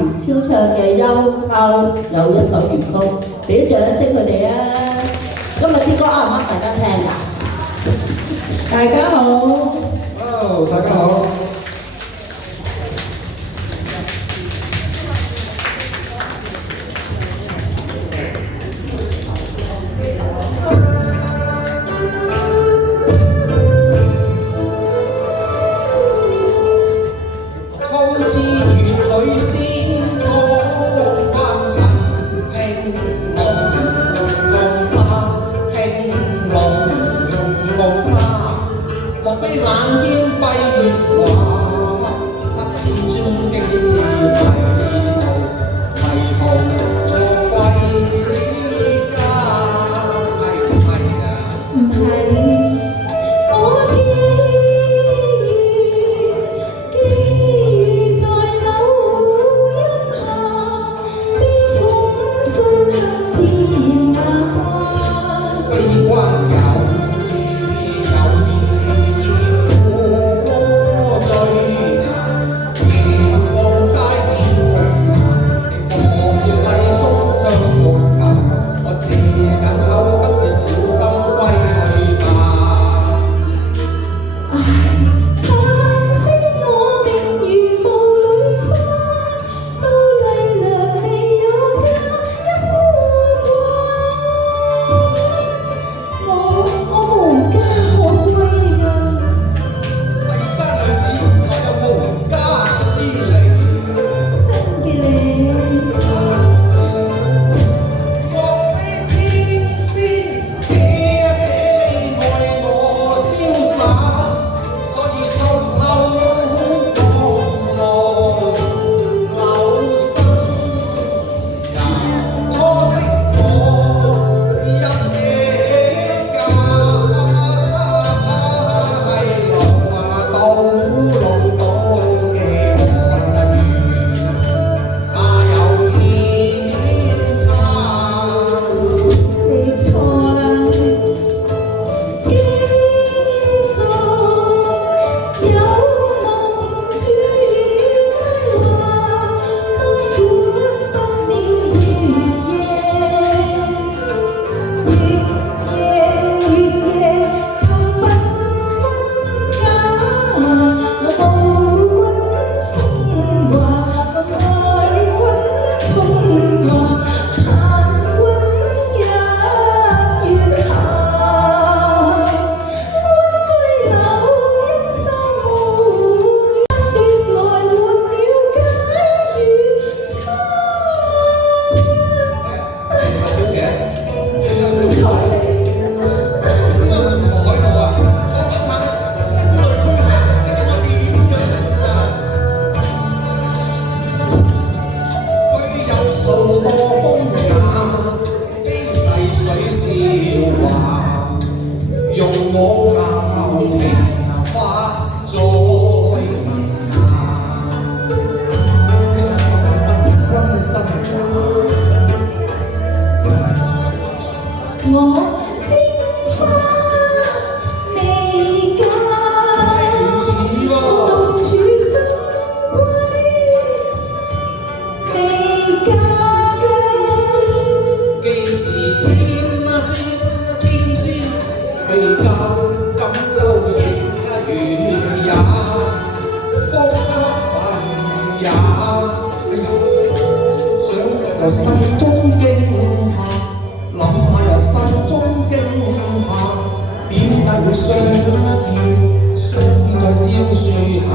田超唱嘅《優扣》有一首原曲，俾啲掌聲佢哋啊！今日啲歌啱唔啱大家聽㗎？大家好。Hello， 大家好。莫非冷煙蔽月華，黑暗中的智慧迷途作歸家，係唔係啊？唔係，我記在柳蔭下，悲風吹黑天涯。悲關有。用我咬情花再你是否溫馨話？我拈花未嫁，獨處深閨，未嫁嘅。既是天仙，未嫁錦州亦遠也，福不凡也。想又心中驚嚇，諗下又心中驚嚇，點解會相見在蕉樹下？